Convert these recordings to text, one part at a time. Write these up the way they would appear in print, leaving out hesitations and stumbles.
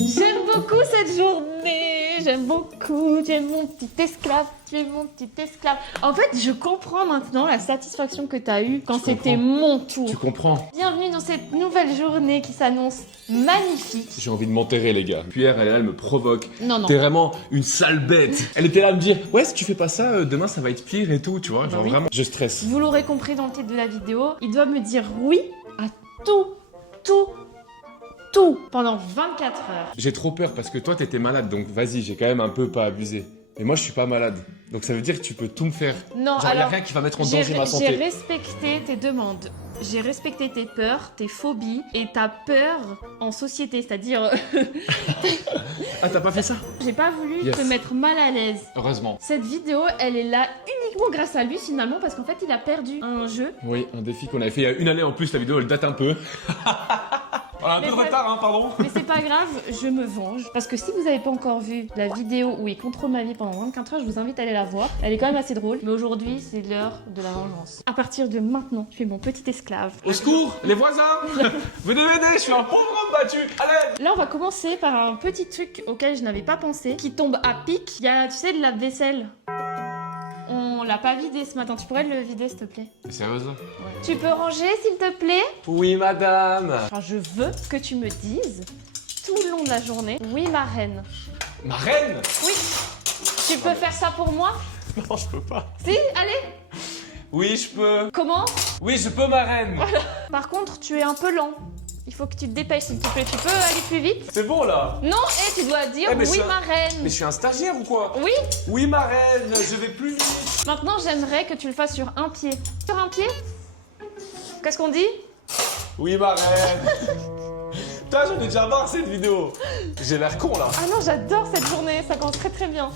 J'aime beaucoup cette journée, j'aime beaucoup, tu es mon petit esclave, tu es mon petit esclave. En fait, je comprends maintenant la satisfaction que tu as eue quand c'était mon tour. Tu comprends? Bienvenue dans cette nouvelle journée qui s'annonce magnifique. J'ai envie de m'enterrer, les gars. Pierre, elle me provoque. Non, non. T'es vraiment une sale bête. Elle était là à me dire, ouais, si tu fais pas ça, demain ça va être pire et tout, tu vois. Genre oui. vraiment, je stresse. Vous l'aurez compris dans le titre de la vidéo, il doit me dire oui à tout pendant 24 heures. J'ai trop peur parce que toi t'étais malade, donc vas-y, j'ai quand même un peu pas abusé. Mais moi je suis pas malade. Donc ça veut dire que tu peux tout me faire. Non, Genre, y a alors, rien qui va mettre en danger ma j'ai santé. respecté tes demandes. J'ai respecté tes peurs, tes phobies et ta peur en société, c'est-à-dire Ah, t'as pas fait ça? j'ai pas voulu Yes. te mettre mal à l'aise. Heureusement. Cette vidéo, elle est là uniquement grâce à lui finalement parce qu'en fait, il a perdu un jeu. Oui, un défi qu'on avait fait il y a une année en plus, la vidéo elle date un peu. On a un Mais peu de bref. retard, hein, pardon. Mais c'est pas grave, je me venge. Parce que si vous avez pas encore vu la vidéo où il contrôle ma vie pendant 24 heures, je vous invite à aller la voir. Elle est quand même assez drôle. Mais aujourd'hui, c'est l'heure de la vengeance. À partir de maintenant, tu es mon petit esclave. Au secours, les voisins. Venez m'aider, je suis un pauvre homme battu. Allez. Là, on va commencer par un petit truc auquel je n'avais pas pensé, qui tombe à pic. Il y a, tu sais, de la vaisselle. On l'a pas vidé ce matin. Tu pourrais le vider, s'il te plaît? Sérieuse? Tu peux ranger, s'il te plaît? Oui, madame. Enfin, je veux que tu me dises tout le long de la journée. Oui, ma reine. Ma reine? Oui. Tu peux faire ça pour moi? Non, je peux pas. Si, allez. Oui, je peux. Comment? Oui, je peux, ma reine. Par contre, tu es un peu lent. Il faut que tu te dépêches, s'il te plaît. Tu peux aller plus vite? C'est bon là. Non, et tu dois dire Eh, mais oui, je suis ma reine. Mais je suis un stagiaire ou quoi? Oui. Oui, ma reine, je vais plus vite. Maintenant, j'aimerais que tu le fasses sur un pied. Sur un pied? Qu'est-ce qu'on dit? Oui, ma reine. Putain, j'en ai déjà marre cette vidéo. J'ai l'air con là. Ah non, j'adore cette journée. Ça commence très très bien.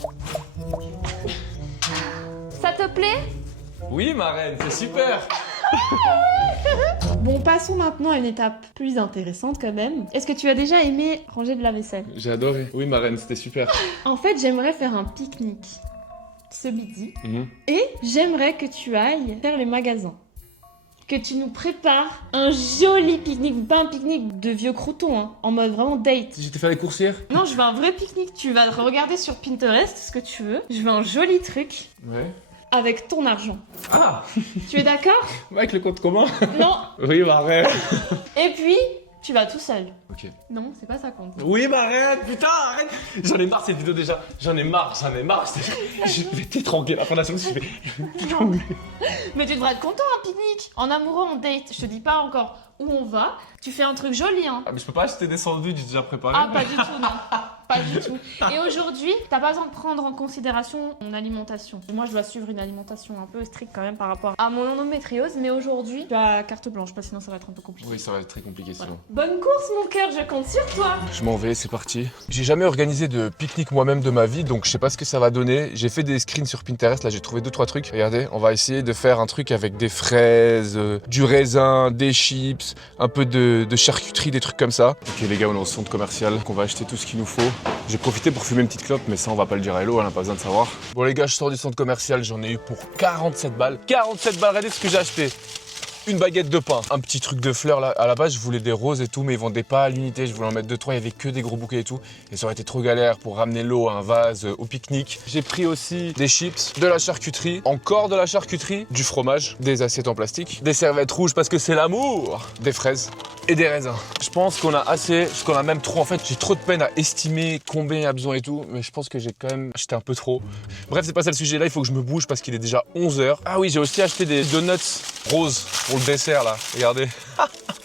Ça te plaît? Oui, ma reine, c'est super. Bon, passons maintenant à une étape plus intéressante quand même. Est-ce que tu as déjà aimé ranger de la vaisselle? J'ai adoré. Oui, ma reine, c'était super. En fait, j'aimerais faire un pique-nique ce midi. Mhm. Et j'aimerais que tu ailles faire les magasins. Que tu nous prépares un joli pique-nique, pas un pique-nique de vieux croutons, hein, en mode vraiment date. Si j'étais fait les courses hier? Non, je veux un vrai pique-nique. Tu vas regarder sur Pinterest ce que tu veux. Je veux un joli truc Ouais. avec ton argent. Ah, Tu es d'accord? avec le compte commun? Non. Oui, ma reine. Et puis, tu vas tout seul. Ok. Non, c'est pas ça qu'on dit. Oui, ma reine, putain, arrête. J'en ai marre cette vidéo déjà. J'en ai marre. Je vais t'étrangler la fin de la semaine. Je vais... Mais tu devrais être content, un pique-nique. En amoureux, on date. Je te dis pas encore où on va. Tu fais un truc joli, hein. Ah, mais je peux pas acheter des sandwichs déjà préparés. Ah, pas du tout, non. Pas du tout. Et aujourd'hui, t'as pas besoin de prendre en considération mon alimentation. Moi, je dois suivre une alimentation un peu stricte quand même par rapport à mon endométriose. Mais aujourd'hui, tu as carte blanche, parce que sinon ça va être un peu compliqué. Oui, ça va être très compliqué Voilà. sinon. Bonne course, mon cœur, je compte sur toi. Je m'en vais, c'est parti. J'ai jamais organisé de pique-nique moi-même de ma vie, donc je sais pas ce que ça va donner. J'ai fait des screens sur Pinterest, là j'ai trouvé 2-3 trucs. Regardez, on va essayer de faire un truc avec des fraises, du raisin, des chips, un peu de charcuterie, des trucs comme ça. Ok les gars, on est au centre commercial, donc on va acheter tout ce qu'il nous faut. J'ai profité pour fumer une petite clope, mais ça on va pas le dire à Hello, elle n'a pas besoin de savoir. Bon les gars, je sors du centre commercial, j'en ai eu pour 47 balles. 47 balles, regardez ce que j'ai acheté. Une baguette de pain, un petit truc de fleurs là. À la base, je voulais des roses et tout, mais ils vendaient pas à l'unité. Je voulais en mettre 2-3, il y avait que des gros bouquets et tout. Et ça aurait été trop galère pour ramener l'eau, un vase au pique-nique. J'ai pris aussi des chips, de la charcuterie, encore de la charcuterie, du fromage, des assiettes en plastique, des serviettes rouges parce que c'est l'amour, des fraises et des raisins. Je pense qu'on a assez, parce qu'on a même trop. En fait, j'ai trop de peine à estimer combien il y a besoin et tout, mais je pense que j'ai quand même acheté un peu trop. Bref, c'est pas ça le sujet là, il faut que je me bouge parce qu'il est déjà 11h. Ah oui, j'ai aussi acheté des donuts roses pour le dessert là, regardez.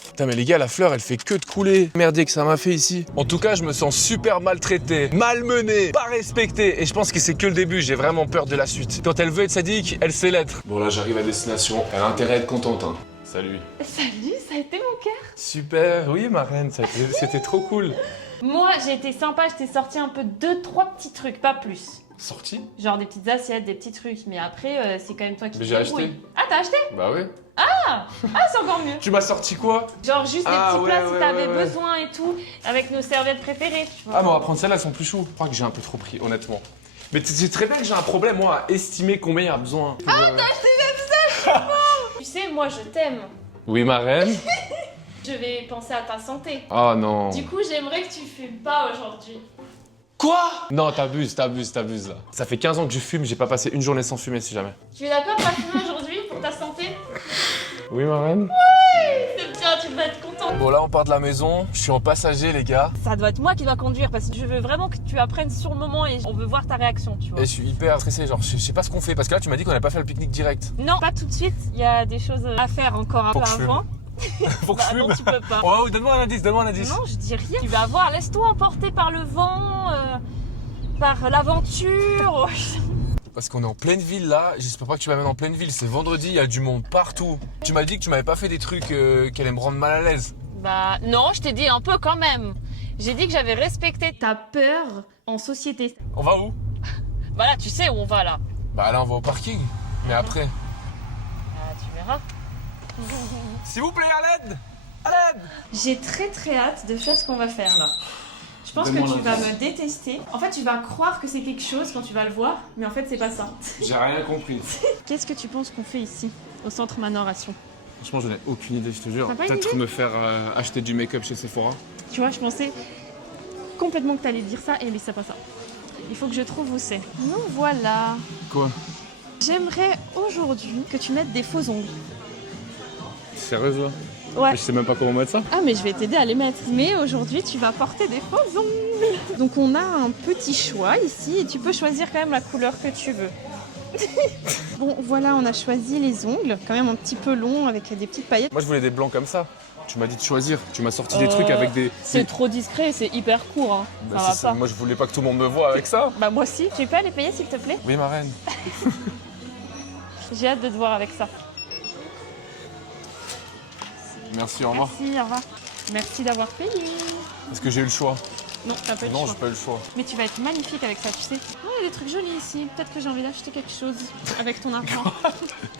Putain mais les gars, la fleur elle fait que de couler. Merdier que ça m'a fait ici. En tout cas, je me sens super maltraité, malmené, pas respecté. Et je pense que c'est que le début, j'ai vraiment peur de la suite. Quand elle veut être sadique, elle sait l'être. Bon là, j'arrive à destination. Elle a intérêt à être contente, hein. Salut. Salut, ça a été mon cœur. Super, oui ma reine, c'était trop cool. Moi, j'ai été sympa, je t'ai sorti un peu 2-3 petits trucs, pas plus. Sorti? Genre des petites assiettes, des petits trucs, mais après, c'est quand même toi qui Mais te j'ai débrouilles. acheté. Ah, t'as acheté? Bah oui. Ah, c'est encore mieux. Tu m'as sorti quoi? Genre juste des Ah, petits ouais, plats si ouais, t'avais ouais, ouais. besoin et tout, avec nos serviettes préférées, tu vois. Ah mais on va prendre celles-là, elles sont plus chaudes. Je crois que j'ai un peu trop pris, honnêtement. Mais tu sais très bien que j'ai un problème, moi, à estimer combien il y a besoin. Tu sais, moi je t'aime. Oui, ma reine. Je vais penser à ta santé. Ah non. Du coup, j'aimerais que tu fumes pas aujourd'hui. Quoi? Non, t'abuses là. Ça fait 15 ans que je fume, j'ai pas passé une journée sans fumer si jamais. Tu es d'accord de pas fumer aujourd'hui pour ta santé? Oui, ma reine. C'est bien, tu vas être content. Bon, là, on part de la maison. Je suis en passager, les gars. Ça doit être moi qui dois conduire parce que je veux vraiment que tu apprennes sur le moment et on veut voir ta réaction, tu vois. Et je suis hyper stressé, genre, je sais pas ce qu'on fait. Parce que là, tu m'as dit qu'on allait pas faire le pique-nique direct. Non, pas tout de suite. Il y a des choses à faire encore un Faut peu que je fume. avant. Faut que Bah je non, fume. tu peux pas. Oh, donne-moi un indice, donne-moi un indice. Non, je dis rien. Tu vas voir, laisse-toi emporter par le vent, par l'aventure. Parce qu'on est en pleine ville là, j'espère pas que tu m'amènes en pleine ville, c'est vendredi, il y a du monde partout. Tu m'as dit que tu m'avais pas fait des trucs qui allaient me rendre mal à l'aise. Bah non, je t'ai dit un peu quand même. J'ai dit que j'avais respecté. T'as peur en société. On va où? Bah là, tu sais où on va là. Bah là on va au parking, mais après. Ah, tu verras. S'il vous plaît, à l'aide! À l'aide! J'ai très hâte de faire ce qu'on va faire là. Je pense que tu vas me détester. En fait, tu vas croire que c'est quelque chose quand tu vas le voir, mais en fait, c'est pas ça. J'ai rien compris. Qu'est-ce que tu penses qu'on fait ici, au centre Manoration? Franchement, je n'ai aucune idée, je te jure. T'as pas une Peut-être idée me faire acheter du make-up chez Sephora. Tu vois, je pensais complètement que t'allais dire ça, et mais c'est pas ça. Il faut que je trouve où c'est. Nous voilà. Quoi? J'aimerais aujourd'hui que tu mettes des faux ongles. Sérieuse là? Ouais. Je sais même pas comment mettre ça. Ah mais je vais t'aider à les mettre. Mais aujourd'hui tu vas porter des faux ongles. Donc on a un petit choix ici et tu peux choisir quand même la couleur que tu veux. Bon voilà, on a choisi les ongles, quand même un petit peu long avec des petites paillettes. Moi je voulais des blancs comme ça. Tu m'as dit de choisir. Tu m'as sorti des trucs avec des. C'est trop discret, c'est hyper court. Hein. Bah, ça va c'est pas. moi je voulais pas que tout le monde me voie avec ça. Bah moi aussi. Tu peux les payer s'il te plaît? Oui, ma reine. J'ai hâte de te voir avec ça. Merci, au revoir. Merci, au revoir. Merci d'avoir payé. Est-ce que j'ai eu le chour? Non, t'as pas eu le Non, choix. j'ai pas eu le choix. Mais tu vas être magnifique avec ça, tu sais. Oh, il y a des trucs jolis ici. Peut-être que j'ai envie d'acheter quelque chose avec ton argent.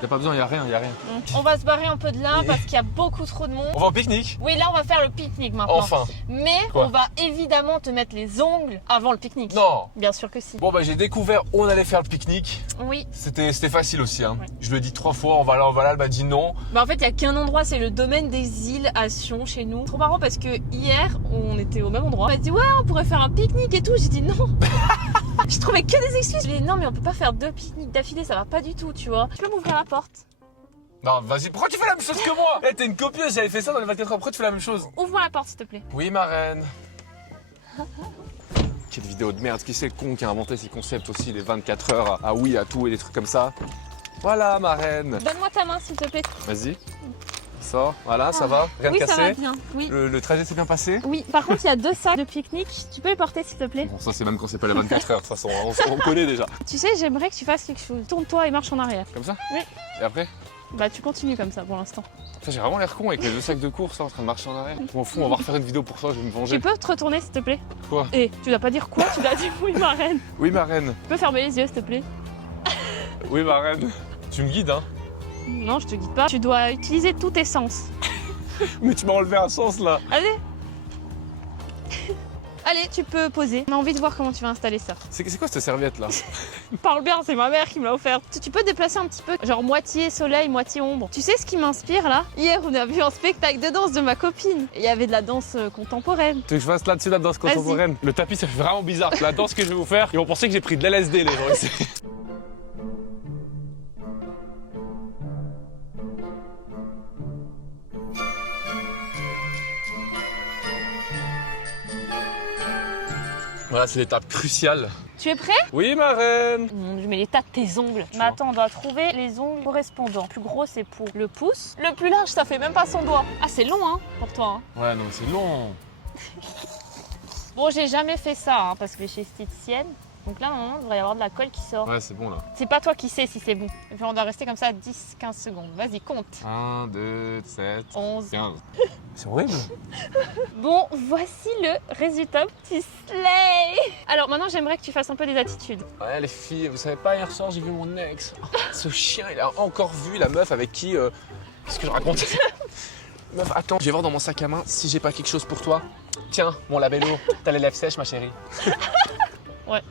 Y'a pas besoin, y'a rien, y'a rien. On va se barrer un peu de là parce qu'il y a beaucoup trop de monde. On va au pique-nique? Oui, là on va faire le pique-nique maintenant. Enfin. Mais Quoi? on va évidemment te mettre les ongles avant le pique-nique. Non. Bien sûr que si. Bon bah j'ai découvert où on allait faire le pique-nique. Oui. C'était facile aussi hein. Ouais. Je lui ai dit 3 fois, on va là, elle m'a dit non. Bah en fait, il y a qu'un endroit, c'est le domaine des îles à Sion chez nous. Trop marrant parce que hier, on était au même endroit. On m'a dit ouais, on pourrait faire un pique-nique et tout. J'ai dit non. Je trouvais que des excuses. J'ai dit non, mais on peut pas faire 2 pique-niques d'affilée, ça va pas du tout, tu vois. Tu peux m'ouvrir la porte? Non, vas-y, pourquoi tu fais la même chose que moi? Eh, t'es une copieuse, j'avais fait ça dans les 24 heures, pourquoi tu fais la même chose? Ouvre la porte, s'il te plaît. Oui, ma reine. Quelle vidéo de merde, qui c'est le con qui a inventé ces concepts aussi, les 24 heures à oui, à tout et des trucs comme ça? Voilà, ma reine. Donne-moi ta main, s'il te plaît. Vas-y. Sors, voilà, ça va? Rien de Oui, ça va cassé? bien. Oui. Le trajet s'est bien passé? Oui, par contre, il y a 2 sacs de pique-nique. Tu peux les porter, s'il te plaît? Bon, ça c'est même quand c'est pas les 24 heures, de toute façon, on connaît déjà. Tu sais, j'aimerais que tu fasses quelque chose. Tourne-toi et marche en arrière. Comme ça? Oui. Et après? Bah, tu continues comme ça pour l'instant. Ça, j'ai vraiment l'air con avec les 2 sacs de course là, en train de marcher en arrière. Je m'en fous, on va refaire une vidéo pour ça, je vais me venger. Tu peux te retourner, s'il te plaît? Quoi? Et tu dois pas dire quoi, tu dois dire oui, ma reine. Oui, ma reine. Tu peux fermer les yeux, s'il te plaît? Oui, ma reine. Tu me guides, hein? Non, je te guide pas. Tu dois utiliser tous tes sens. Mais tu m'as enlevé un sens là. Allez. Allez, tu peux poser. On a envie de voir comment tu vas installer ça. C'est quoi cette serviette là? Parle bien, c'est ma mère qui me l'a offert. Tu peux te déplacer un petit peu, genre moitié soleil, moitié ombre. Tu sais ce qui m'inspire là? Hier, on a vu un spectacle de danse de ma copine. Et il y avait de la danse contemporaine. Tu veux que je fasse là-dessus la danse Vas-y. contemporaine? Le tapis ça fait vraiment bizarre. La danse que je vais vous faire, ils vont penser que j'ai pris de l'LSD les gens ici. Voilà, c'est l'étape cruciale. Tu es prêt? Oui, ma reine. Mon Dieu, mais l'état de tes ongles. Mais attends, on doit trouver les ongles correspondants. Le plus gros, c'est pour le pouce. Le plus large, ça fait même pas son doigt. Ah, c'est long, hein, pour toi. Hein. Ouais, non, c'est long. Bon, j'ai jamais fait ça, hein, parce que je suis esthéticienne. Donc là, normalement, il devrait y avoir de la colle qui sort. Ouais, c'est bon là. C'est pas toi qui sais si c'est bon. Et puis on doit rester comme ça 10-15 secondes. Vas-y, compte. 1, 2, 7, 11. 15. C'est horrible. Bon, voici le résultat. Tu slay. Alors maintenant, j'aimerais que tu fasses un peu des attitudes. Ouais, les filles, vous savez pas, hier soir, j'ai vu mon ex. Ce chien, il a encore vu la meuf avec qui. Qu'est-ce que je raconte? Meuf, attends, je vais voir dans mon sac à main si j'ai pas quelque chose pour toi. Tiens, mon labello, t'as les lèvres sèches, ma chérie. Ouais.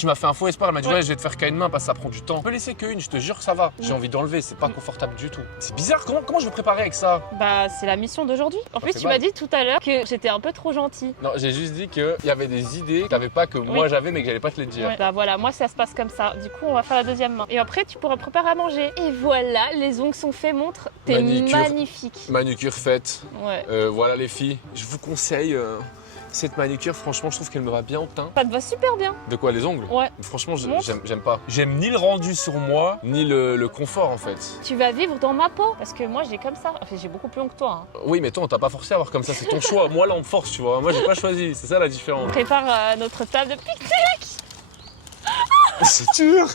Tu m'as fait un faux espoir, elle m'a dit ouais, je vais te faire qu'à une main parce que ça prend du temps. On peut laisser qu'une, je te jure que ça va. J'ai envie d'enlever, c'est pas confortable du tout. C'est bizarre, comment je vais préparer avec ça? Bah, c'est la mission d'aujourd'hui. En plus, fait tu mal. m'as dit tout à l'heure que j'étais un peu trop gentille. Non, j'ai juste dit qu'il y avait des idées que t'avais pas, que moi j'avais, mais que j'allais pas te les dire. Ouais. Bah voilà, moi ça se passe comme ça. Du coup, on va faire la deuxième main. Et après, tu pourras préparer à manger. Et voilà, les ongles sont faits, montre. T'es Manicure. magnifique. Manucure faite. Ouais. Voilà les filles, je vous conseille cette manucure, franchement je trouve qu'elle me va bien au teint. Ça te va super bien. De quoi, les ongles? Ouais. Franchement Montre. j'aime pas. J'aime ni le rendu sur moi, ni le confort en fait. Tu vas vivre dans ma peau. Parce que moi, j'ai comme ça. Enfin, j'ai beaucoup plus long que toi. Hein. Oui mais toi on t'a pas forcé à avoir comme ça, c'est ton choix. Moi là on me force tu vois, moi j'ai pas choisi, c'est ça la On différence. prépare notre table de pique-nique. C'est dur.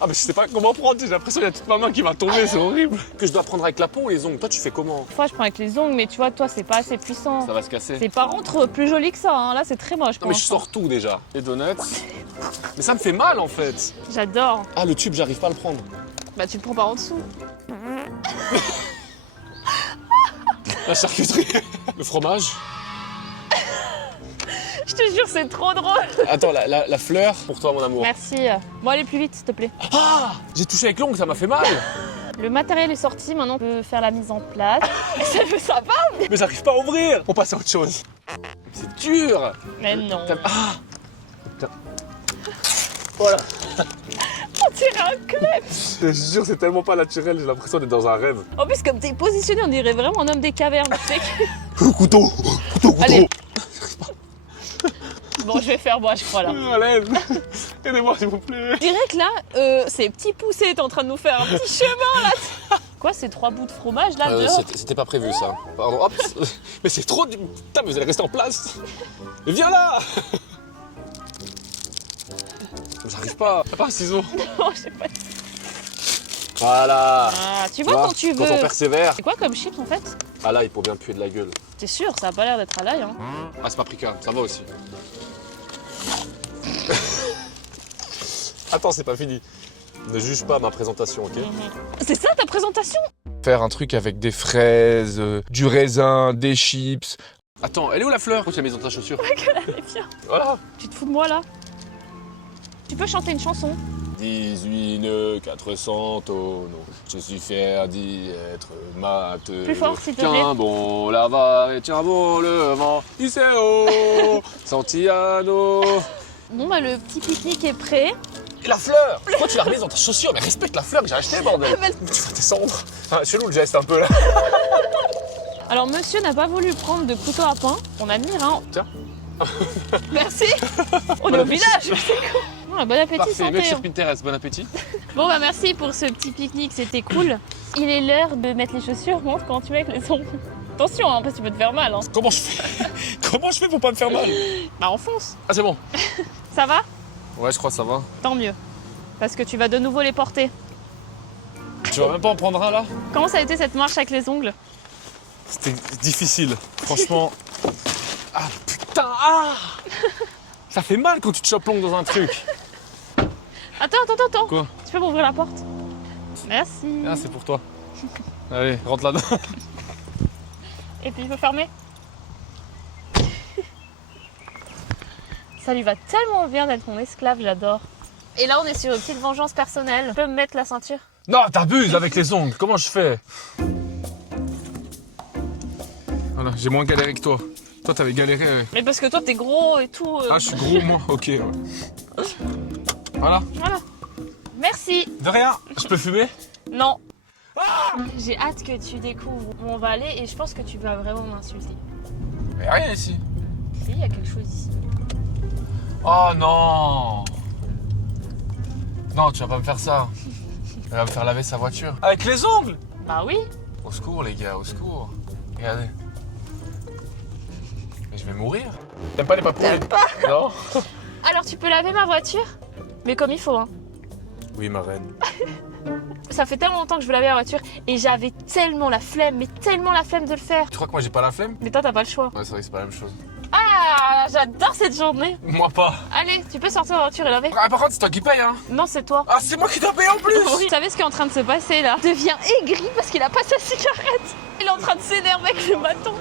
Ah mais je sais pas comment prendre, j'ai l'impression qu'il y a toute ma main qui va tomber, c'est horrible. Que je dois prendre avec la peau ou les ongles? Toi tu fais comment? Fois, je prends avec les ongles, mais tu vois, toi, c'est pas assez puissant. Ça va se casser. C'est par contre plus joli que ça. Hein. Là, c'est très moche. Non mais je sors tout déjà. Les donuts. Mais ça me fait mal en fait. J'adore. Ah le tube j'arrive pas à le prendre. Bah, tu le prends par en dessous. La charcuterie. Le fromage. Je te jure, c'est trop drôle. Attends, la fleur pour toi, mon amour. Merci. Bon, allez plus vite, s'il te plaît. Ah! J'ai touché avec l'ongle, ça m'a fait mal. Le matériel est sorti, maintenant on peut faire la mise en place. Ça va? Mais j'arrive pas à ouvrir. On passe à autre chose. C'est dur. Mais non. Ah! Putain. Voilà. On dirait un club. Je te jure, c'est tellement pas naturel, j'ai l'impression d'être dans un rêve. En plus, comme t'es positionné, on dirait vraiment un homme des cavernes. Tu sais que- Couteau. Allez. Bon, je vais faire moi, je crois là. À l'aide. Aidez-moi, s'il vous plaît. Je dirais que là, ces petits poussés, t'es en train de nous faire un petit chemin là. Quoi, ces 3 bouts de fromage là dehors? C'était pas prévu ça. Pardon. Hop. Mais c'est trop du. Putain, mais vous allez rester en place. Mais viens là. J'arrive pas. T'as pas un ciseau? Non, je sais pas. Voilà. Ah, tu vois quand tu veux. Quand on persévère. C'est quoi comme chips en fait? Ah là, il faut bien puer de la gueule. T'es sûr, ça a pas l'air d'être à l'ail. Hein. Ah, c'est paprika, ça va aussi. Attends, c'est pas fini. Ne juge pas ma présentation, ok? C'est ça ta présentation? Faire un truc avec des fraises, du raisin, des chips. Attends, elle est où la fleur? Pourquoi tu l'as mise dans ta chaussure? Allez, viens. Voilà. Tu te fous de moi là? Tu peux chanter une chanson? 18 nœuds, 400 tonneaux. Je suis fier d'y être matelot. Plus fort, s'il te plaît. Tiens bon la vague et tiens bon le vent. Iseo, Santiano. Bon bah le petit pique-nique est prêt. Et la fleur! Pourquoi tu l'as remise dans ta chaussure? Mais respecte la fleur que j'ai achetée, bordel! Mais- Tu vas descendre! Ah, chelou le geste un peu là! Alors monsieur n'a pas voulu prendre de couteau à pain. On admire hein. Tiens. Merci. On est au village. Bon appétit, Parfait, santé. mec sur Pinterest, bon appétit! Bon bah merci pour ce petit pique-nique, c'était cool. Il est l'heure de mettre les chaussures. Montre comment tu mets avec les ongles. Attention, hein, parce que tu peux te faire mal. Hein. Comment je fais? Comment je fais pour pas me faire mal? Bah enfonce. Ah, c'est bon! Ça va? Ouais, je crois que ça va. Tant mieux. Parce que tu vas de nouveau les porter. Tu vas même pas en prendre un là? Comment ça a été cette marche avec les ongles? C'était difficile, franchement. Ah putain! Ah! Ça fait mal quand tu te chopes l'ongle dans un truc! Attends. Quoi? Tu peux m'ouvrir la porte? Merci. Ah, c'est pour toi. Allez, rentre là-dedans. Et puis je peux fermer. Ça lui va tellement bien d'être mon esclave, j'adore. Et là, on est sur une petite vengeance personnelle. Tu peux me mettre la ceinture? Non, t'abuses avec les ongles, comment je fais? Voilà, j'ai moins galéré que toi. Toi, t'avais galéré. Mais parce que toi, t'es gros et tout. Ah, je suis gros, moi. Ok, ouais. Voilà. Voilà. Merci. De rien. Je peux fumer? Non. J'ai hâte que tu découvres où on va aller et je pense que tu vas vraiment m'insulter. Mais rien ici. Si, il y a quelque chose ici. Oh non! Non, tu vas pas me faire ça. Elle va me faire laver sa voiture. Avec les ongles? Bah oui. Au secours, les gars, au secours. Regardez. Mais je vais mourir. T'aimes pas les papouilles? T'aimes pas? Non? Alors, tu peux laver ma voiture? Mais comme il faut, hein. Oui, ma reine. Ça fait tellement longtemps que je veux laver la voiture et j'avais tellement la flemme, mais tellement la flemme de le faire. Tu crois que moi j'ai pas la flemme? Mais toi, t'as pas le choix. Ouais, c'est vrai que c'est pas la même chose. Ah, j'adore cette journée. Moi pas. Allez, tu peux sortir la voiture et laver. Ah, par contre, c'est toi qui paye, hein? Non, c'est toi. Ah, c'est moi qui dois payer en plus! Oui. Vous savez ce qui est en train de se passer là? Il devient aigri parce qu'il a pas sa cigarette. Il est en train de s'énerver avec le bâton.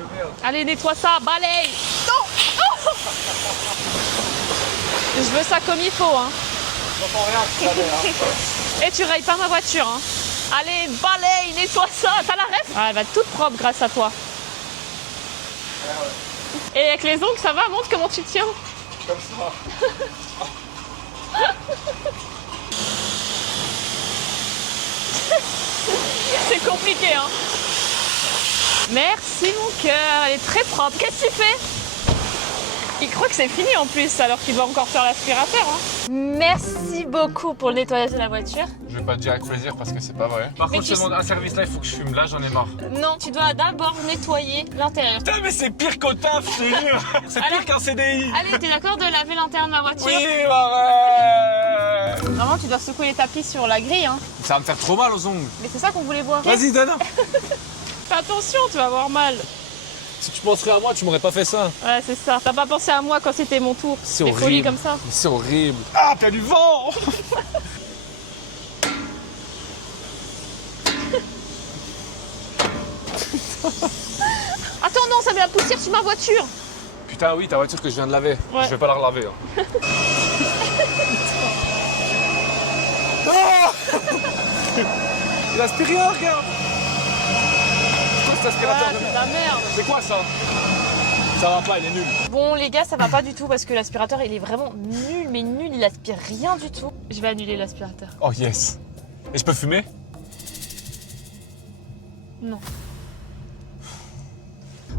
Allez, nettoie ça, balaye. Non. Je veux ça comme il faut, hein. J'entends rien, tout à l'heure. Et tu rayes pas ma voiture, hein. Allez, balaye, nettoie ça. T'as la ref? Ah, elle va être toute propre grâce à toi. Et avec les ongles, ça va? Montre comment tu tiens. Comme ça. C'est compliqué, hein. Merci, mon cœur. Elle est très propre. Qu'est-ce que tu fais? Il croit que c'est fini en plus, alors qu'il doit encore faire l'aspirateur. Hein. Merci beaucoup pour le nettoyage de la voiture. Je vais pas te dire avec plaisir parce que c'est pas vrai. Par Mais contre, je te demande un service là, il faut que je fume. Là, j'en ai marre. Non, tu dois d'abord nettoyer l'intérieur. Putain, mais c'est pire qu'au taf, je te jure. C'est Alors- pire qu'un CDI. Allez, t'es d'accord de laver l'intérieur de ma voiture? Oui, arrête. Normalement, tu dois secouer les tapis sur la grille, hein. Ça va me faire trop mal aux ongles. Mais c'est ça qu'on voulait voir. Vas-y, donne. Fais attention, tu vas avoir mal. Si tu penserais à moi, tu m'aurais pas fait ça. Ouais, c'est ça. T'as pas pensé à moi quand c'était mon tour. C'est Des horrible. folies comme ça. C'est horrible. Ah, t'as du vent. Attends, non, ça met la poussière sur ma voiture. Putain, oui, ta voiture que je viens de laver. Ouais. Je vais pas la relaver. Hein. Ah. Il aspire rien, regarde. C'est quoi cet aspirateur Ah, de c'est de merde? la merde. C'est quoi ça? Ça va pas, il est nul. Bon, les gars, ça va pas du tout parce que l'aspirateur, il est vraiment nul, mais nul. Il aspire rien du tout. Je vais annuler l'aspirateur. Oh yes. Et je peux fumer? Non.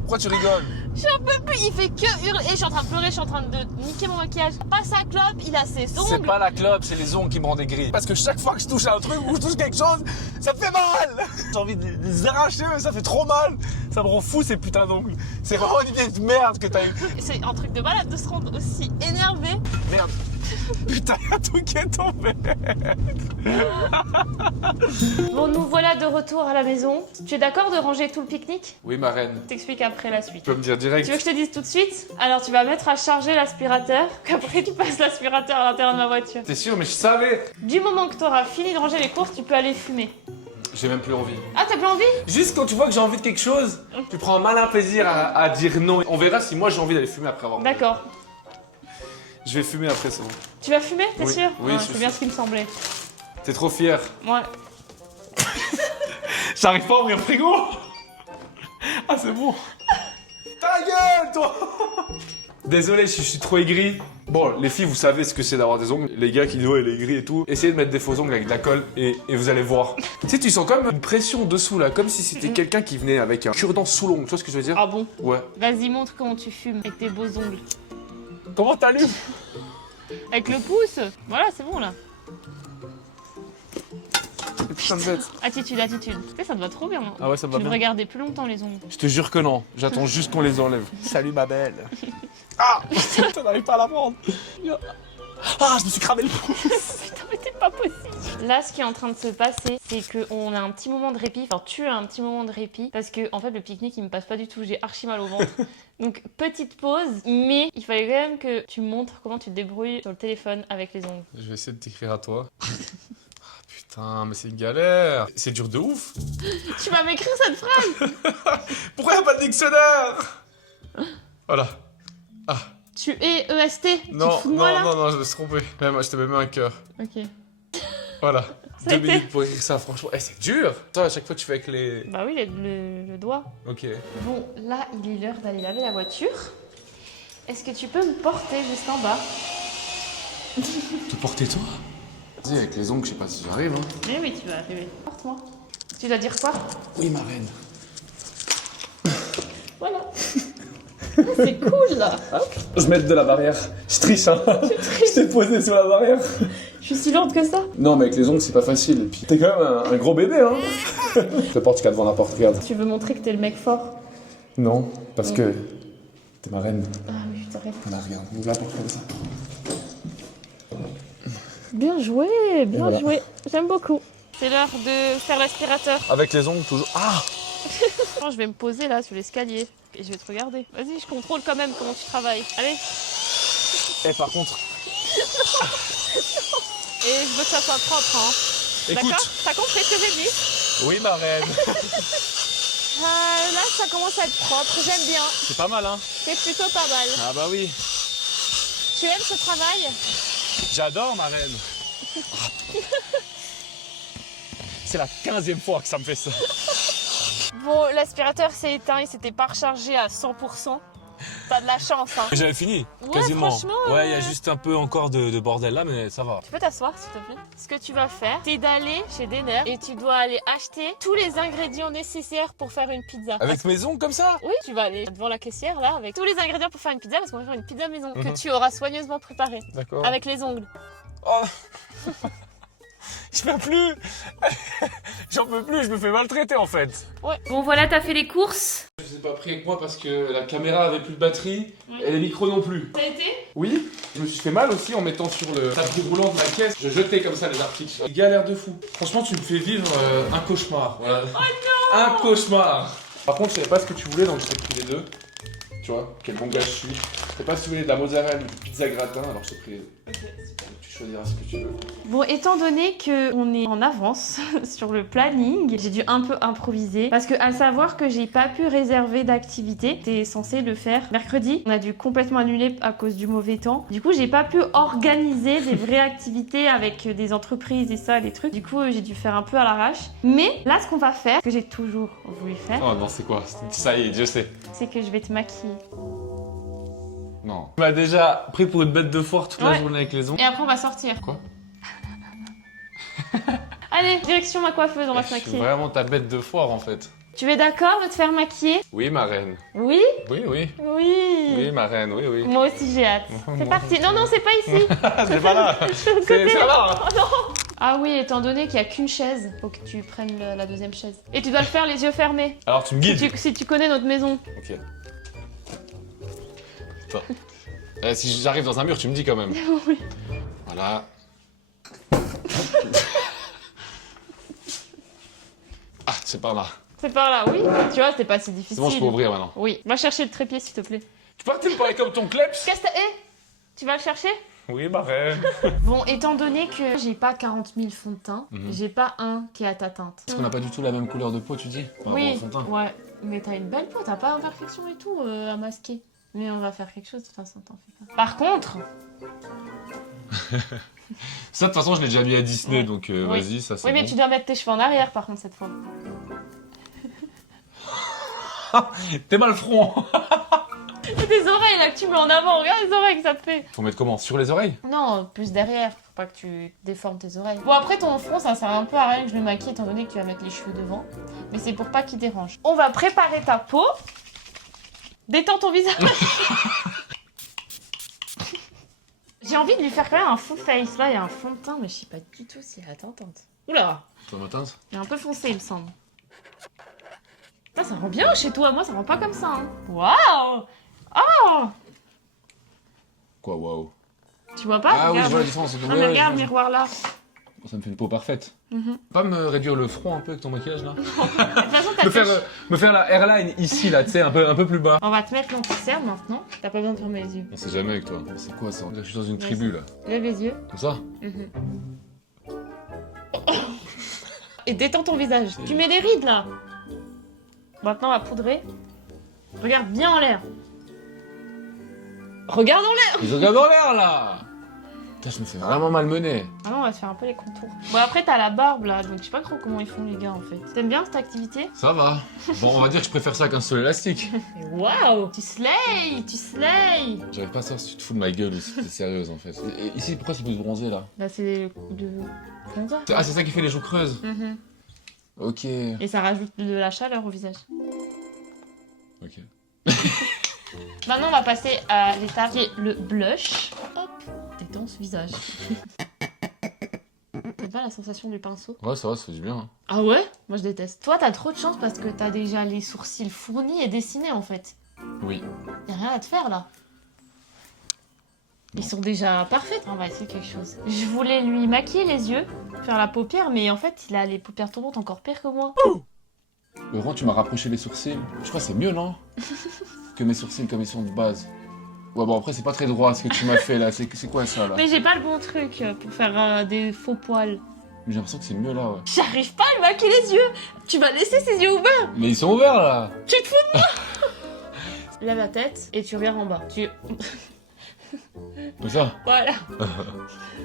Pourquoi tu rigoles? J'en peux plus, il fait que hurler. Et je suis en train de pleurer, je suis en train de niquer mon maquillage. Pas sa clope, il a ses C'est ongles. pas la clope, c'est les ongles qui me rendent gris. Parce que chaque fois que je touche à un truc ou je touche quelque chose, ça me fait mal. J'ai envie de les arracher, mais ça fait trop mal. Ça me rend fou ces putains d'ongles. C'est vraiment une idée de merde que t'as eu. C'est un truc de malade de se rendre aussi énervé. Merde. Putain, y a tout qui est tombé. Bon, nous voilà de retour à la maison. Tu es d'accord de ranger tout le pique-nique? Oui, ma reine. Je t'explique après la suite. Tu peux me dire direct. Tu veux que je te dise tout de suite? Alors tu vas mettre à charger l'aspirateur, qu'après tu passes l'aspirateur à l'intérieur de ma voiture. T'es sûr, mais je savais. Du moment que tu auras fini de ranger les courses, tu peux aller fumer. J'ai même plus envie. Ah, t'as plus envie? Juste quand tu vois que j'ai envie de quelque chose, tu prends un malin plaisir à dire non. On verra si moi j'ai envie d'aller fumer après avoir. D'accord. Je vais fumer après, c'est bon. Tu vas fumer, t'es Oui. sûr? Oui, Ah, je c'est suis bien sûr. ce qui me semblait. T'es trop fier. Ouais. J'arrive pas à ouvrir le frigo. Ah, c'est bon. Ta gueule, toi. Désolé, je suis trop aigri. Bon, les filles, vous savez ce que c'est d'avoir des ongles. Les gars qui disent, ouais, il est aigri et tout. Essayez de mettre des faux ongles avec de la colle et vous allez voir. Tu sais, tu sens comme une pression dessous là, comme si c'était quelqu'un qui venait avec un cure-dent sous l'ongle. Tu vois ce que je veux dire? Ah bon? Ouais. Vas-y, montre comment tu fumes avec tes beaux ongles. Comment t'allumes? Avec le pouce. Voilà, c'est bon là. Putain de bête. Attitude, attitude. Tu sais, ça te va trop bien. Hein. Ah ouais, ça me Tu va devrais bien. garder plus longtemps les ongles. Je te jure que non. J'attends juste qu'on les enlève. Salut ma belle. Ah, putain, n'arrive pas à la prendre. Ah, je me suis cramé le pouce. Putain, mais c'est pas possible. Là, ce qui est en train de se passer, c'est qu'on a un petit moment de répit. Enfin, tu as un petit moment de répit. Parce que, en fait, le pique-nique, il me passe pas du tout. J'ai archi mal au ventre. Donc, petite pause. Mais il fallait quand même que tu montres comment tu te débrouilles sur le téléphone avec les ongles. Je vais essayer de t'écrire à toi. Ah, putain, mais c'est une galère. C'est dur de ouf. Tu vas m'écrire cette phrase. Pourquoi y a pas de dictionnaire? Voilà. Ah. Tu es EST. Tu te Non, fous de moi, là non, je me suis trompé. Même, je t'avais mis un cœur. Ok. Voilà. Ça a 2 été. minutes pour écrire ça, franchement. Eh, c'est dur. Toi, à chaque fois, tu fais avec les... Bah oui, le doigt. Ok. Bon, là, il est l'heure d'aller laver la voiture. Est-ce que tu peux me porter juste en bas? Te porter toi? Vas-y, avec les ongles, je sais pas si j'arrive. Hein. Mais oui, tu vas arriver. Porte-moi. Tu dois dire quoi? Oui, ma reine. Voilà. C'est cool là. Hop. Je mets de la barrière. Je triche, hein. Je t'ai posé sur la barrière. Je suis si lente que ça. Non, mais avec les ongles, c'est pas facile. Et puis, t'es quand même un gros bébé, hein. Je te porte jusqu'à devant la porte, regarde. Tu veux montrer que t'es le mec fort? Non, parce que t'es ma reine. Ah oui, je t'arrête. Voilà, regarde, ouvre la porte comme ça. Bien joué, bien voilà. joué. J'aime beaucoup. C'est l'heure de faire l'aspirateur. Avec les ongles, toujours. Ah! Je vais me poser là sur l'escalier et je vais te regarder. Vas-y, je contrôle quand même comment tu travailles. Allez. Eh, par contre, Et je veux que ça soit propre, hein. écoute. D'accord? T'as compris ce que j'ai dit? Oui, ma reine. Là, ça commence à être propre. J'aime bien. C'est pas mal, hein? C'est plutôt pas mal. Ah bah oui. Tu aimes ce travail? J'adore ma reine. C'est la 15e fois que ça me fait ça. Bon, l'aspirateur s'est éteint, il s'était pas rechargé à 100%. T'as de la chance, hein. J'avais fini, Ouais, quasiment. franchement, Ouais, il y a juste un peu encore de bordel là, mais ça va. Tu peux t'asseoir, s'il te plaît? Ce que tu vas faire, c'est d'aller chez Denner et tu dois aller acheter tous les ingrédients nécessaires pour faire une pizza. Avec mes ongles comme ça? Oui, tu vas aller devant la caissière là avec tous les ingrédients pour faire une pizza parce qu'on va faire une pizza maison Mhm. que tu auras soigneusement préparée D'accord. avec les ongles. Oh. Je peux plus. J'en peux plus, je me fais maltraiter en fait. Ouais. Bon voilà, t'as fait les courses. Je vous ai pas pris avec moi parce que la caméra avait plus de batterie Oui. et les micros non plus. Ça a été? Oui, je me suis fait mal aussi en mettant sur le tapis roulant de la caisse. Je jetais comme ça les articles. Une galère de fou. Franchement, tu me fais vivre un cauchemar. Voilà. Oh non! Un cauchemar. Par contre, je savais pas ce que tu voulais donc je t'ai pris les deux. Tu vois, quel bon gars je suis. Je sais pas si tu voulais de la mozzarella ou du pizza gratin, alors je t'ai pris les deux. Ok, super. Tu choisiras ce que tu veux. Bon, étant donné qu'on est en avance sur le planning, j'ai dû un peu improviser. Parce que, à savoir que j'ai pas pu réserver d'activité. J'étais censée le faire mercredi. On a dû complètement annuler à cause du mauvais temps. Du coup, j'ai pas pu organiser des vraies activités avec des entreprises et ça, des trucs. Du coup, j'ai dû faire un peu à l'arrache. Mais là, ce qu'on va faire, que j'ai toujours voulu faire, Oh non, c'est quoi? Ça y est, je sais. c'est que je vais te maquiller. Non. Tu m'as déjà pris pour une bête de foire toute la Ouais. journée avec les ongles. Et après, on va sortir. Quoi? Allez, direction ma coiffeuse, on va se Je suis maquiller. vraiment ta bête de foire en fait. Tu es d'accord de te faire maquiller? Oui, ma reine. Oui? Oui, oui. Oui. Oui, ma reine, oui, oui. Moi aussi j'ai hâte. C'est Moi parti. Non, non, c'est pas ici. C'est pas là. C'est de côté. C'est là. Oh non. Ah oui, étant donné qu'il n'y a qu'une chaise, faut que tu prennes la deuxième chaise. Et tu dois le faire les yeux fermés. Alors tu me guides. Si tu connais notre maison. Ok. Attends. Si j'arrive dans un mur, tu me dis quand même. Oui. Voilà. Ah, c'est par là. C'est par là, oui. Tu vois, c'était pas si difficile. C'est bon, je peux ouvrir maintenant. Oui. Va chercher le trépied, s'il te plaît. Tu peux arrêter de me parler comme ton kleps? Qu'est-ce que t'as... Tu vas le chercher? Oui, ma reine. Bon, étant donné que j'ai pas 40 000 fonds de teint, Mhm. j'ai pas un qui est à ta teinte. Parce qu'on n'a pas du tout la même couleur de peau, tu dis? Par rapport Oui, au fond de teint. ouais. Mais t'as une belle peau, t'as pas d'imperfection et tout à masquer. Mais on va faire quelque chose, de toute façon, t'en fais pas. Par contre, Ça, de toute façon, je l'ai déjà mis à Disney, Ouais. donc Oui. vas-y, ça c'est oui, mais bon. tu dois mettre tes cheveux en arrière, par contre, cette fois. T'es mal front. C'est tes oreilles là que tu mets en avant, regarde les oreilles que ça te fait. Faut mettre comment? Sur les oreilles? Non, plus derrière, faut pas que tu déformes tes oreilles. Bon, après ton front, ça sert un peu à rien que je le maquille étant donné que tu vas mettre les cheveux devant. Mais c'est pour pas qu'il dérange. On va préparer ta peau. Détends ton visage. J'ai envie de lui faire quand même un full face. Là, il y a un fond de teint, mais je sais pas du tout si elle a teinte. Oula, Toi, ma teinte? il est un peu foncé, il me semble. Putain, ça rend bien chez toi, moi ça rend pas comme ça. Hein. Waouh! Oh! Quoi, waouh? Tu vois pas? Ah oui, je Regarde. vois la différence. Ah, mais regarde, le miroir là. Ça me fait une peau parfaite. Mhm. Pas me réduire le front un peu avec ton maquillage là? De toute façon, t'as me, fait me faire la hairline ici là, tu sais, un peu plus bas. On va te mettre l'anti-cerne maintenant. T'as pas besoin de fermer les yeux. On sait jamais avec toi. C'est quoi ça? Je suis dans une tribu là. Lève les yeux. Comme ça? Mhm. Et détends ton visage. Tu mets des rides là. Maintenant, on va poudrer. Regarde bien en l'air. Regarde en l'air. Ils regardent dans l'air là! Putain, je me fais vraiment malmener. Ah non, on va se faire un peu les contours. Bon, après, t'as la barbe là, donc je sais pas trop comment ils font les gars en fait. T'aimes bien cette activité? Ça va. Bon, on va dire que je préfère ça qu'un seul élastique. Mais waouh! Tu slay! Tu slay! J'arrive pas à savoir si tu te fous de ma gueule ou si t'es sérieuse en fait. Et ici, pourquoi c'est plus bronzé là? Bah, c'est de. Comment ça? Ah, c'est ça qui fait les joues creuses. Mhm. Ok. Et ça rajoute de la chaleur au visage. Ok. Maintenant, on va passer à l'étape qui est le blush. Hop, détends ce visage. T'aimes pas la sensation du pinceau? Ouais, ça va, ça fait du bien. Hein. Ah ouais? Moi, je déteste. Toi, t'as trop de chance parce que t'as déjà les sourcils fournis et dessinés en fait. Oui. Y'a rien à te faire là. Ils sont déjà parfaits. On va essayer quelque chose. Je voulais lui maquiller les yeux, faire la paupière, mais en fait, il a les paupières tombantes encore pire que moi. Laurent, tu m'as rapproché les sourcils. Je crois que c'est mieux, non? Que mes sourcils comme ils sont de base. Ouais, bon, après, c'est pas très droit ce que tu m'as fait là. C'est quoi ça là? Mais j'ai pas le bon truc pour faire des faux poils. J'ai l'impression que c'est mieux là, ouais. J'arrive pas à lui maquiller les yeux. Tu vas laisser ses yeux ouverts. Mais ils sont ouverts là! Tu te fous de moi? Lève la tête et tu reviens en bas. Tu... Comme ça. Voilà.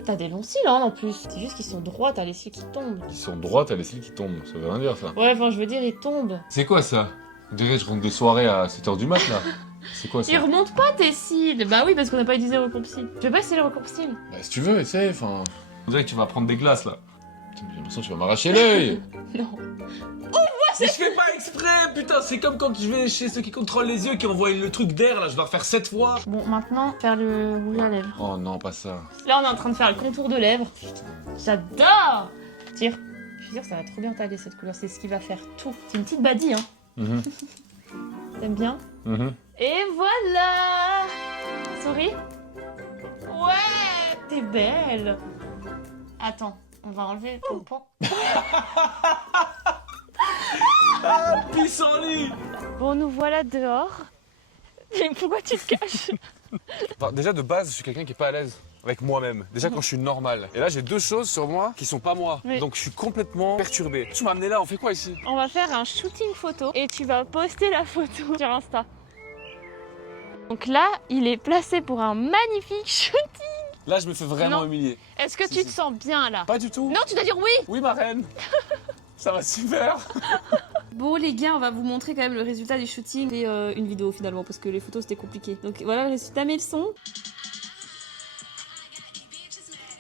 T'as des longs cils hein, en plus. C'est juste qu'ils sont droits, t'as les cils qui tombent. Ils sont droits, t'as les cils qui tombent. Ça veut rien dire ça. Ouais, enfin je veux dire, ils tombent. C'est quoi ça? On dirait que je rentre des soirées à 7h du mat là. C'est quoi ça? Ils remontent pas tes cils. Bah oui, parce qu'on n'a pas utilisé le recourbe-cils. Je vais pas essayer le recourbe-cils. Bah si tu veux, essaye, enfin... On dirait que tu vas prendre des glaces là. Putain, j'ai l'impression que tu vas m'arracher l'œil. Non. Mais je fais pas exprès, putain, c'est comme quand je vais chez ceux qui contrôlent les yeux qui envoient le truc d'air là, je dois refaire 7 fois. Bon, maintenant, faire le rouge à lèvres. Oh non, pas ça. Là, on est en train de faire le contour de lèvres. J'adore. Tire. Je suis sûre que ça va trop bien tailler cette couleur. C'est ce qui va faire tout. C'est une petite badie, hein. T'aimes bien? Et voilà. Souris. Ouais, t'es belle. Attends, on va enlever le pompon. Ah, pissenlit. Bon, nous voilà dehors. Mais pourquoi tu te caches? Enfin, déjà de base, je suis quelqu'un qui est pas à l'aise avec moi-même. Déjà quand je suis normal. Et là, j'ai deux choses sur moi qui sont pas moi. Oui. Donc je suis complètement perturbé. Tu m'as amené là, on fait quoi ici? On va faire un shooting photo et tu vas poster la photo sur Insta. Donc là, il est placé pour un magnifique shooting. Là, je me fais vraiment Non. humilier. Est-ce que Si, tu si. te sens bien là? Pas du tout. Non, tu dois dire oui. Oui, ma reine. Ça va super. Bon les gars, on va vous montrer quand même le résultat du shooting et une vidéo finalement parce que les photos c'était compliqué. Donc voilà le résultat, mais le son.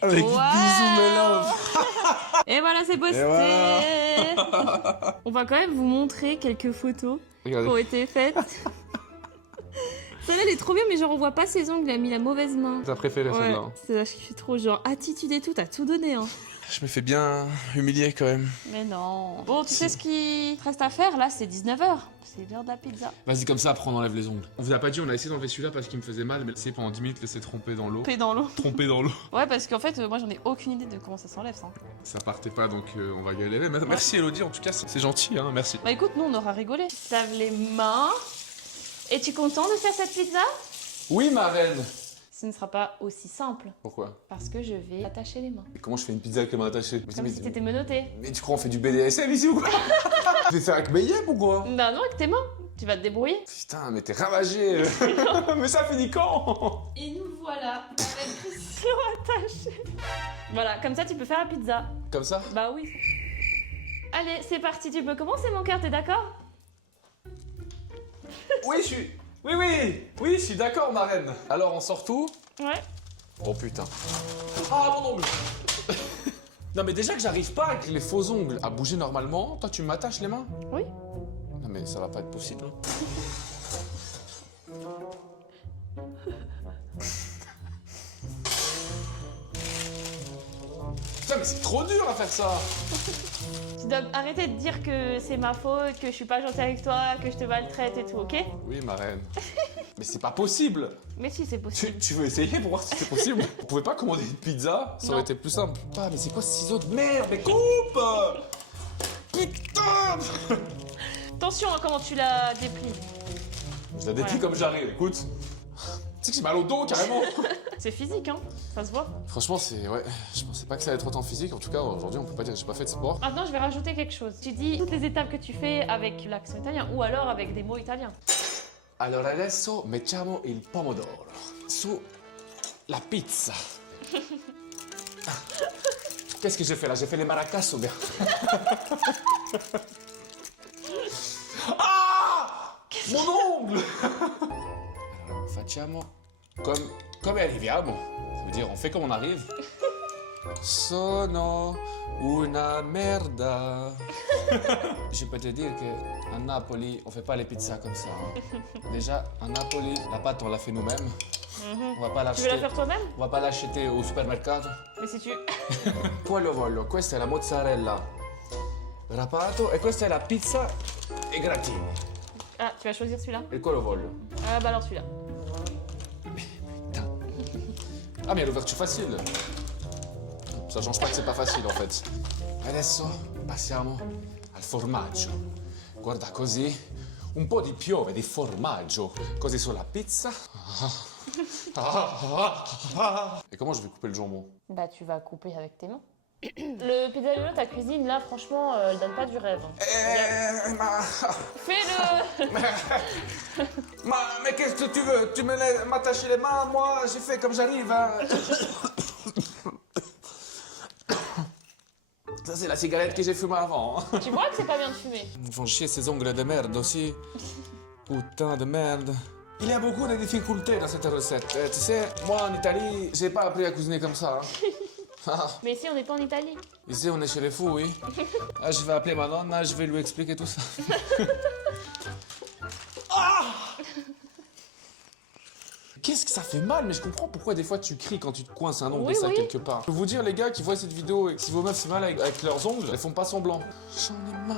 Avec Ouais. bisous, mes love. Et voilà, c'est posté. Et voilà. On va quand même vous montrer quelques photos qui Regardez. ont été faites. Celle-là elle est trop bien, mais genre on voit pas ses ongles, il a mis la mauvaise main. T'as préféré Ouais, celle-là? c'est je kiffe trop, genre attitude et tout, t'as tout donné hein. Je me fais bien humilier quand même. Mais non. Bon, tu sais ce qui reste à faire là, c'est 19h. C'est l'heure de la pizza. Vas-y, comme ça, après on enlève les ongles. On vous a pas dit, on a essayé d'enlever celui-là parce qu'il me faisait mal, mais c'est pendant 10 minutes laisser tromper dans l'eau. Paix dans l'eau. Tromper dans l'eau. Ouais, parce qu'en fait, moi j'en ai aucune idée de comment ça s'enlève ça. Ça partait pas, donc on va galérer. Merci Elodie, en tout cas, c'est gentil, hein, merci. Bah écoute, nous on aura rigolé. Tu te laves les mains. Es-tu content de faire cette pizza? Oui, ma reine. Ce ne sera pas aussi simple Pourquoi? parce que je vais attacher les mains. Mais comment je fais une pizza avec les mains attachées? Comme si t'étais menotté. Mais tu crois on fait du BDSM ici ou quoi? Je vais faire avec mes yeux ou quoi? Bah non, avec tes mains. Tu vas te débrouiller. Putain, mais t'es ravagé. Mais ça finit quand? Et nous voilà avec Christian attaché. Voilà, comme ça tu peux faire la pizza. Comme ça? Bah oui. Allez, c'est parti, tu peux commencer mon cœur, t'es d'accord? Oui, je suis... Oui, je suis d'accord, ma reine. Alors, on sort tout? Ouais. Oh putain. Ah, mon ongle. Non, mais déjà que j'arrive pas avec les faux ongles à bouger normalement, toi, tu m'attaches les mains? Oui. Non, mais ça va pas être possible. Hein. Putain, mais c'est trop dur à faire ça. Tu dois arrêter de dire que c'est ma faute, que je suis pas gentille avec toi, que je te maltraite et tout, ok? Oui, ma reine. Mais c'est pas possible. Mais si, c'est possible. Tu veux essayer pour voir si c'est possible? On pouvait pas commander une pizza? Ça aurait Non. été plus simple. Ah, mais c'est quoi ce ciseau de merde? Mais coupe! Putain! Attention à comment tu la déplies. Je la déplie Ouais. comme j'arrive, écoute. Tu sais que j'ai mal au dos carrément. C'est physique, hein? Ça se voit. Franchement, c'est. Ouais, je pensais pas que ça allait être autant physique. En tout cas, aujourd'hui, on peut pas dire que j'ai pas fait de sport. Maintenant, je vais rajouter quelque chose. Tu dis toutes les étapes que tu fais avec l'accent italien ou alors avec des mots italiens. Allora adesso mettiamo il pomodoro su la pizza. Qu'est-ce que j'ai fait là? J'ai fait les maracas ou bien? Ah! Mon ongle! Alors, facciamo come arriviamo. Ça veut dire on fait comme on arrive. Sono una merda. Je peux te dire qu'à Napoli, on fait pas les pizzas comme ça. Hein. Déjà, à Napoli, la pâte, on la fait nous-mêmes. On va pas Tu veux la l'acheter. faire toi-même? On va pas l'acheter au supermercato. Mais si tu... Poi lo voglio. Questa è la mozzarella rapato e questa è la pizza e grattini. Ah, tu vas choisir celui-là? E quoi lo voglio? Ah bah alors celui-là. Ah, mais il y a l'ouverture facile. Ça change pas que c'est pas facile en fait. Adesso passiamo al formaggio. Guarda così, un po' di piove di formaggio. Così sulla pizza. Et comment je vais couper le jambon? Bah tu vas couper avec tes mains. Le pizzaiolo, ta cuisine, là, franchement, elle donne pas du rêve. Hein. Ma... Fais-le. Mais qu'est-ce que tu veux? Tu me m'attacher les mains, moi j'ai fait comme j'arrive. Hein. Ça c'est la cigarette que j'ai fumée avant. Hein. Tu vois que c'est pas bien de fumer. Ils font chier ces ongles de merde aussi. Putain de merde. Il y a beaucoup de difficultés dans cette recette. Tu sais, moi en Italie, j'ai pas appris à cuisiner comme ça. Hein. Mais ici, on n'est pas en Italie. Ici on est chez les fous, oui. Ah, je vais appeler ma nonna, je vais lui expliquer tout ça. Ah! Qu'est-ce que ça fait mal, mais je comprends pourquoi des fois tu cries quand tu te coinces un ongle Oui, et ça oui. quelque part. Je peux vous dire les gars qui voient cette vidéo et que si vos meufs c'est mal avec leurs ongles, elles font pas semblant. J'en ai marre.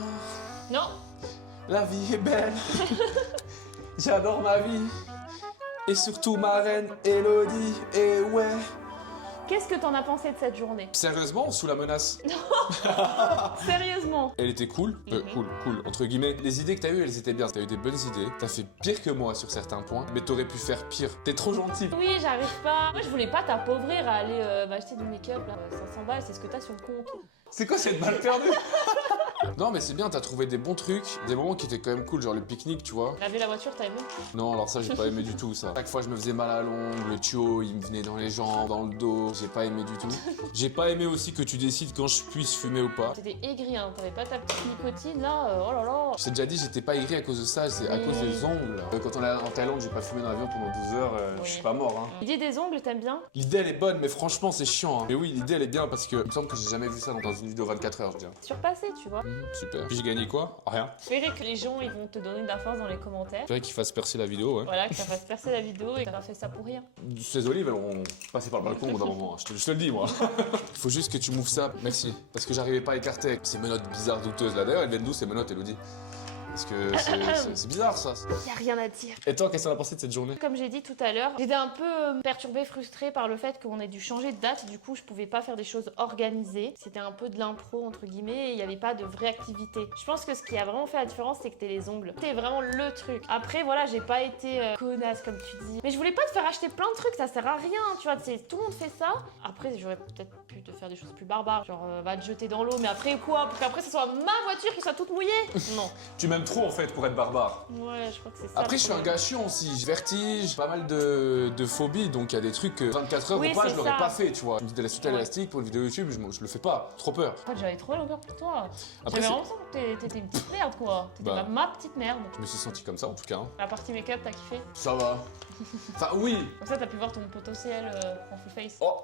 Non. La vie est belle. J'adore ma vie. Et surtout ma reine Elodie. Et ouais. Qu'est-ce que t'en as pensé de cette journée? Sérieusement, sous la menace. Sérieusement. Elle était cool. Cool, entre guillemets. Les idées que t'as eues, elles étaient bien. T'as eu des bonnes idées. T'as fait pire que moi sur certains points. Mais t'aurais pu faire pire. T'es trop gentil. Oui, j'arrive pas. Moi, je voulais pas t'appauvrir à aller m'acheter du make-up, là. 500 balles, c'est ce que t'as sur le compte. C'est quoi cette balle perdue? Non mais c'est bien, t'as trouvé des bons trucs, des moments qui étaient quand même cool, genre le pique-nique, tu vois. Laver la voiture, t'as aimé? Non, alors ça j'ai pas aimé du tout ça. Chaque fois je me faisais mal à l'ongle, le tuyau il me venait dans les jambes, dans le dos, j'ai pas aimé du tout. J'ai pas aimé aussi que tu décides quand je puisse fumer ou pas. T'étais aigri, hein. T'avais pas ta petite nicotine, là. Oh là là. Je t'ai déjà dit, j'étais pas aigri à cause de ça, c'est à cause des ongles. Quand on est en Thaïlande, j'ai pas fumé dans l'avion pendant 12 heures, je suis pas mort. Hein. L'idée des ongles, t'aimes bien? L'idée elle est bonne, mais franchement c'est chiant. Hein. Mais oui, l'idée elle est bien parce que il me semble que j'ai jamais vu ça dans une vidéo 24 heures, je dirais. Surpassé, tu vois. Super. Puis j'ai gagné quoi? Rien. J'espérais que les gens, ils vont te donner de la force dans les commentaires. J'espérais qu'ils fassent percer la vidéo, ouais. Voilà, que ça fasse percer la vidéo et que t'as fait ça pour rien. Ces olives, elles vont passer par le balcon au bout d'un moment, je te le dis, moi. Il faut juste que tu m'ouvres ça, merci. Parce que j'arrivais pas à écarter ces menottes bizarres, douteuses, là. D'ailleurs, elles viennent d'où ces menottes, Elodie? Parce que c'est bizarre, ça. Y a rien à dire. Et toi, qu'est-ce que t'en as pensé de cette journée? Comme j'ai dit tout à l'heure, j'étais un peu perturbée, frustrée par le fait qu'on ait dû changer de date. Du coup, je pouvais pas faire des choses organisées. C'était un peu de l'impro, entre guillemets, et il n'y avait pas de vraie activité. Je pense que ce qui a vraiment fait la différence, c'est que t'es les ongles. C'était vraiment le truc. Après, voilà, j'ai pas été connasse, comme tu dis. Mais je voulais pas te faire acheter plein de trucs, ça sert à rien, tu vois. Tout le monde fait ça. Après, j'aurais peut-être pu te faire des choses plus barbares, genre va te jeter dans l'eau, mais après quoi? Pour qu'après, ce soit ma voiture qui soit toute mouillée? Non. Tu m'aimes trop, en fait, pour être barbare. Ouais, je crois que c'est ça. Après, je suis un gars chiant aussi. J'ai vertige, pas mal de phobies, donc il y a des trucs que 24 heures Oui, ou pas, c'est je l'aurais ça. pas fait, tu vois. Je me dis de la suite à l'élastique pour une vidéo YouTube, je le fais pas. Trop peur. En fait, j'avais trop la longueur pour toi. Après, J'avais c'est- vraiment l'impression que t'étais une petite merde, quoi. T'étais Bah. ma petite merde. Je me suis senti comme ça, en tout cas. Hein. La partie make-up, t'as kiffé? Ça va. Enfin, oui. Comme ça, t'as pu voir ton potentiel en full face. Oh.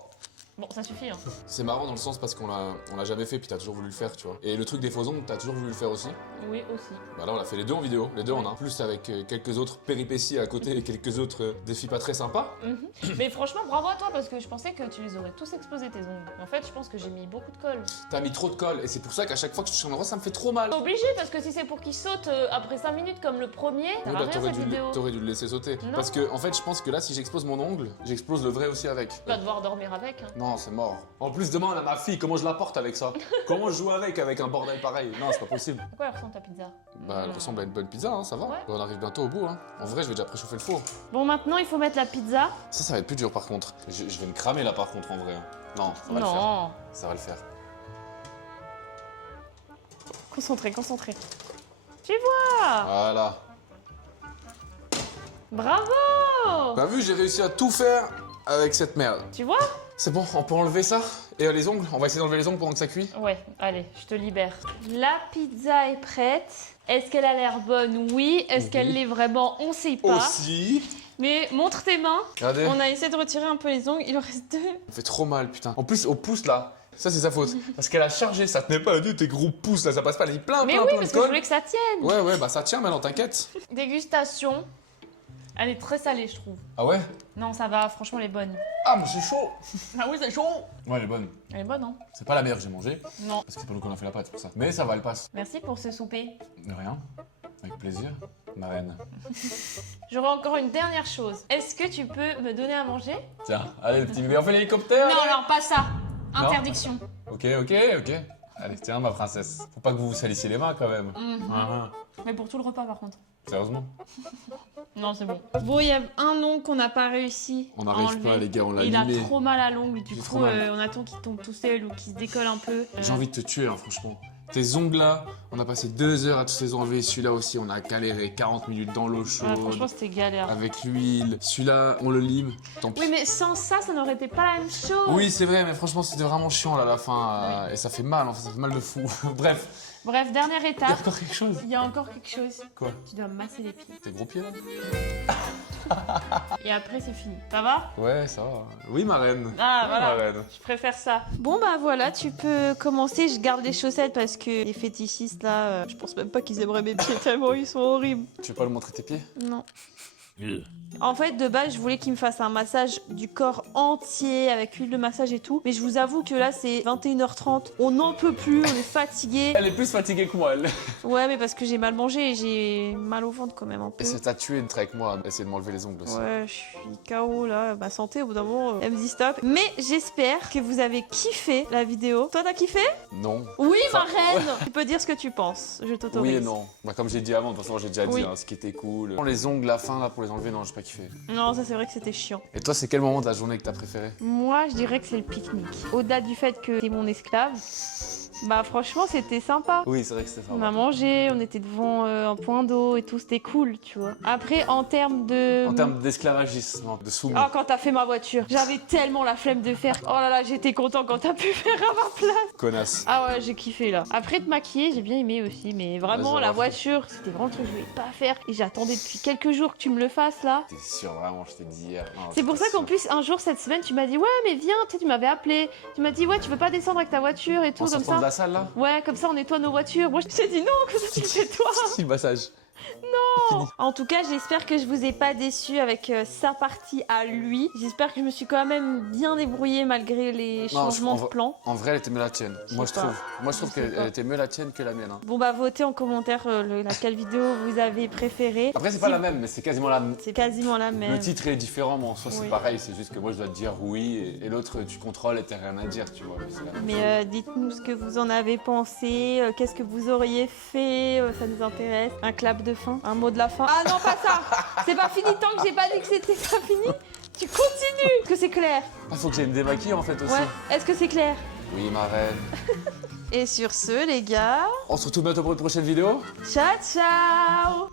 Bon, ça suffit, hein. C'est marrant dans le sens parce qu'on l'a jamais fait puis t'as toujours voulu le faire, tu vois. Et le truc des faux ongles, t'as toujours voulu le faire aussi. Oui, aussi. Bah là on a fait les deux en vidéo, les deux en un. Plus avec quelques autres péripéties à côté et quelques autres défis pas très sympas. Mais franchement, bravo à toi, parce que je pensais que tu les aurais tous explosés, tes ongles. En fait, je pense que j'ai mis beaucoup de colle. T'as mis trop de colle et c'est pour ça qu'à chaque fois que je touche un endroit ça me fait trop mal. T'es obligé, parce que si c'est pour qu'ils sautent après 5 minutes comme le premier, ça Oui, va bah rien t'aurais cette vidéo. dû le laisser sauter. Non. Parce que en fait je pense que là si j'explose mon ongle, j'explose le vrai aussi avec. Tu vas devoir dormir avec, hein. Non c'est mort. En plus demain on a ma fille, comment je la porte avec ça? Comment je joue avec un bordel pareil? Non c'est pas possible. À quoi elle ressemble ta pizza? Bah elle ressemble à une bonne pizza, hein, ça va. Ouais. On arrive bientôt au bout. Hein. En vrai je vais déjà préchauffer le four. Bon, maintenant, il faut mettre la pizza. Ça va être plus dur par contre. Je vais me cramer là par contre en vrai. Hein. Non, ça va le faire. Non. Ça va le faire. Concentré, concentré. Tu vois? Voilà. Bravo! T'as vu, j'ai réussi à tout faire avec cette merde. Tu vois? C'est bon, on peut enlever ça? Et les ongles? On va essayer d'enlever les ongles pendant que ça cuit? Ouais, allez, je te libère. La pizza est prête. Est-ce qu'elle a l'air bonne? Oui. Est-ce qu'elle l'est vraiment? On sait pas. Aussi. Mais montre tes mains. Regardez. On a essayé de retirer un peu les ongles. Il en reste 2. Ça fait trop mal, putain. En plus, au pouce là, ça c'est sa faute. Parce qu'elle a chargé, ça tenait pas, tes gros pouces là, ça passe pas, elle a mis plein, Mais plein, oui, plein parce de que je colle. voulais que ça tienne. Ouais, bah ça tient maintenant, t'inquiète. Dégustation. Elle est très salée, je trouve. Ah ouais? Non, ça va. Franchement, elle est bonne. Ah, mais c'est chaud. Ah oui, c'est chaud. Ouais, elle est bonne. Elle est bonne, hein? C'est pas la meilleure que j'ai mangée, Non. parce que c'est pas nous qu'on a fait la pâte, c'est pour ça. Mais ça va, elle passe. Merci pour ce souper. De rien. Avec plaisir, ma reine. J'aurais encore une dernière chose. Est-ce que tu peux me donner à manger? Tiens, allez le petit bébé, on fait l'hélicoptère. Non, allez. alors pas ça. Interdiction. Ok. Allez, tiens, ma princesse. Faut pas que vous vous salissiez les mains quand même. Mais pour tout le repas, par contre. Sérieusement? Non, c'est bon. Bon, il y a un ongle qu'on n'a pas réussi. On à n'arrive enlever. pas, les gars, on l'a Il a limé. trop mal à l'ongle, du J'ai coup, trop mal. on attend qu'il tombe tout seul ou qu'il se décolle un peu. J'ai envie de te tuer, hein, franchement. Tes ongles là, on a passé 2 heures à tous les enlever. Celui-là aussi, on a galéré 40 minutes dans l'eau chaude. Franchement, c'était galère. Avec l'huile. Celui-là, on le lime. Tant pis. Oui, mais sans ça, ça n'aurait été pas la même chose. Oui, c'est vrai, mais franchement, c'était vraiment chiant là, à la fin. Et ça fait mal, en fait, ça fait mal de fou. Bref, Bref, dernière il y a étape. encore quelque chose. Il y a encore quelque chose. Quoi? Tu dois masser les pieds. Tes gros pieds là? Et après, c'est fini. Ça va? Ouais, ça va. Oui, ma reine. Ah, Oui, voilà. ma reine. Je préfère ça. Bon, bah voilà, tu peux commencer. Je garde les chaussettes parce que les fétichistes là, je pense même pas qu'ils aimeraient mes pieds tellement ils sont horribles. Tu veux pas le montrer tes pieds? Non. En fait, de base, je voulais qu'il me fasse un massage du corps entier avec huile de massage et tout. Mais je vous avoue que là, c'est 21h30. On n'en peut plus, on est fatigué. Elle est plus fatiguée que moi, elle. Ouais, mais parce que j'ai mal mangé et j'ai mal au ventre quand même un peu. Et ça t'a tué d'être avec moi, essayer de m'enlever les ongles aussi. Ouais, je suis KO là. Ma santé, au bout d'un moment, elle me dit stop. Mais j'espère que vous avez kiffé la vidéo. Toi, t'as kiffé? Non. Oui, ma Enfin, reine. Tu peux dire ce que tu penses. Je t'autorise. Oui et non. Bah, comme j'ai dit avant, de toute façon, j'ai déjà Oui. dit ce qui était cool. Les ongles, la fin, là, pour les enlever, non, j'ai pas kiffé. Non, ça c'est vrai que c'était chiant. Et toi, c'est quel moment de la journée que t'as préféré? Moi, je dirais que c'est le pique-nique. Au-delà du fait que t'es mon esclave, bah franchement, c'était sympa. Oui, c'est vrai que c'était On sympa. a mangé, on était devant un point d'eau et tout, c'était cool, tu vois. Après, en termes de... En termes d'esclavagisme, de soumis. Oh, quand t'as fait ma voiture, j'avais tellement la flemme de faire. Oh là là, j'étais content quand t'as pu faire à ma place. Connasse. Ah ouais, j'ai kiffé là. Après, te maquiller, j'ai bien aimé aussi, mais vraiment, Vas-y, la on va voiture, c'était vraiment le truc que je voulais pas faire. Et j'attendais depuis quelques jours que tu me le fasses là. T'es sûr, vraiment, je t'ai dit hier. Non, C'est pour ça j'étais qu'en sûr. plus, un jour cette semaine, tu m'as dit ouais, mais viens, tu sais, tu m'avais appelé. Tu m'as dit ouais, tu veux pas descendre avec ta voiture et tout, En comme sortant de ça. la salle, là? Ouais, comme ça, on nettoie nos voitures. Moi, je t'ai dit non, que ça, tu le fais toi. Si, le massage. En tout cas, j'espère que je vous ai pas déçu avec sa partie à lui. J'espère que je me suis quand même bien débrouillée malgré les changements de plan. En vrai, elle était mieux la tienne. Moi, je sais pas. trouve. Moi, je trouve Je sais qu'elle pas. était mieux la tienne que la mienne. Hein. Bon bah, votez en commentaire laquelle vidéo vous avez préférée. Après, c'est Si- pas la même, mais c'est quasiment la même. C'est quasiment la Le même. titre est différent, mais en soi, Oui. c'est pareil. C'est juste que moi, je dois te dire oui, et l'autre, tu contrôles et t'as rien à dire, tu vois. Mais c'est la même chose. Mais dites-nous ce que vous en avez pensé, qu'est-ce que vous auriez fait, ça nous intéresse. Un clap de fin, un mot de la fin. Ah non, pas ça. C'est pas fini tant que j'ai pas dit que c'était pas fini. Tu continues. Est-ce que c'est clair? Ah, faut que j'aille me démaquiller en fait aussi. Ouais. Est-ce que c'est clair? Oui, ma reine. Et sur ce, les gars, On se retrouve bientôt pour une prochaine vidéo. ciao ciao.